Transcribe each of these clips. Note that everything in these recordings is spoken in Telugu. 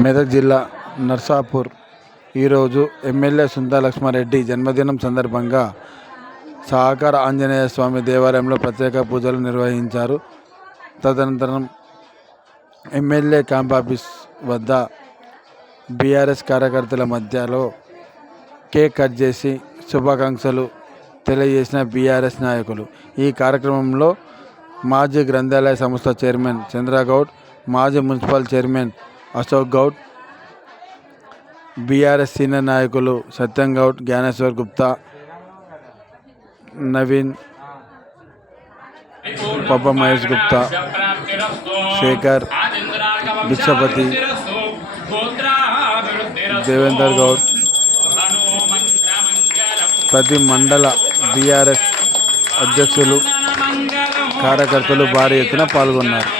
మెదక్ జిల్లా నర్సాపూర్ ఈరోజు ఎమ్మెల్యే సుంతా లక్ష్మారెడ్డి జన్మదినం సందర్భంగా సహకార ఆంజనేయ స్వామి దేవాలయంలో ప్రత్యేక పూజలు నిర్వహించారు. తదనంతరం ఎమ్మెల్యే క్యాంప్ ఆఫీస్ వద్ద బీఆర్ఎస్ కార్యకర్తల మధ్యలో కేక్ కట్ చేసి శుభాకాంక్షలు తెలియజేసిన బీఆర్ఎస్ నాయకులు. ఈ కార్యక్రమంలో మాజీ గ్రంథాలయ సంస్థ చైర్మన్ చంద్రగౌడ్, మాజీ municipal chairman Ashok Goud, BRS senior నాయకులు సత్యం గౌడ్, జ్ఞానేశ్వర్ గుప్తా, నవీన్, పబ్బ మహేష్ గుప్తా, శేఖర్, బిచ్చపతి, దేవేందర్ గౌడ్, ప్రతి మండల బీఆర్ఎస్ అధ్యక్షులు, కార్యకర్తలు భారీ ఎత్తున పాల్గొన్నారు.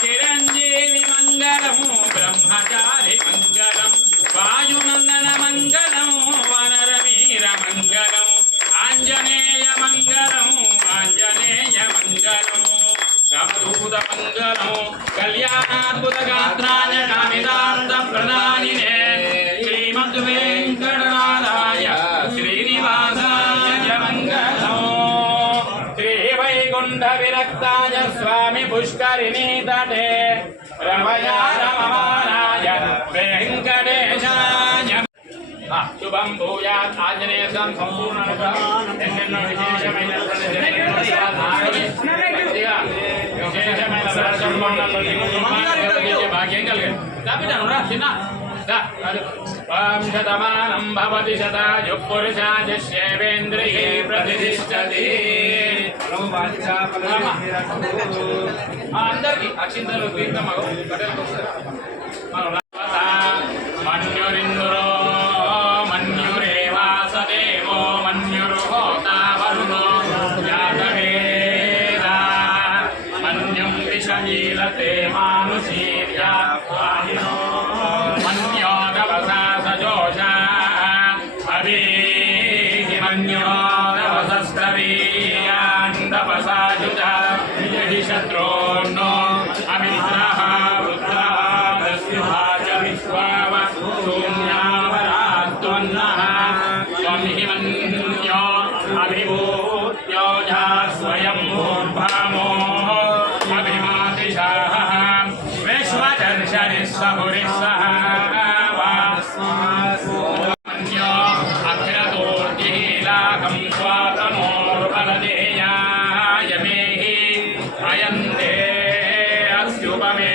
చిరంజీవి మంగళము, బ్రహ్మచారి మంగళం, వాయునందన మంగళము, వనరవీర మంగళము, ఆంజనేయ మంగళము, ఆంజనేయ మంగళము, రామదూత మంగళము, కళ్యాణాద్భుత గాత్రాయ కామిదార్థ ప్రదానినే శ్రీమద్ వెంకటనాథాయ శ్రీనివాసాయ మంగళము, శ్రీ వైకుంఠ విరక్తాయ స్వామి పుష్కరిణీ తటే రమయా రమమానాయ వెంకటేశాయ శుభం భూయాత్. ఆంజనేయ స్వామి సంపూర్ణ ఎన్నెన్నో విశేషమైన భాగ్యం కలిగాను. చిన్న శతమానం భవతి శతాయు పురుషాజేంద్రియే ప్రతిష్టతి. అందరికి అక్షింతలు మన్యురిందురో మన్యురే వాసదేవో మన్యుర్హోతా వరుణో జాతవేద మన్యం విషయీలతే మానుషీర్యా మన్యో దవసా సజోషా అభీహి మన్యో దవసస్తవీయాందవసాయుజ యహి శత్రోర్నో అమిత్రః వృత్రః దస్యుభాజ విశ్వావ శూన్యావరాత్వన్నః త్వం హి మన్యో అభిభూత్యోజా స్వయం భూర్భామో అభిమాతిషాః విశ్వదర్శనిః సహురిః సహ మన్యో అగ్రతోర్జిః లాకం స్వాతనోర్బలదేయాయ మేహి అయం దే అస్యుపమే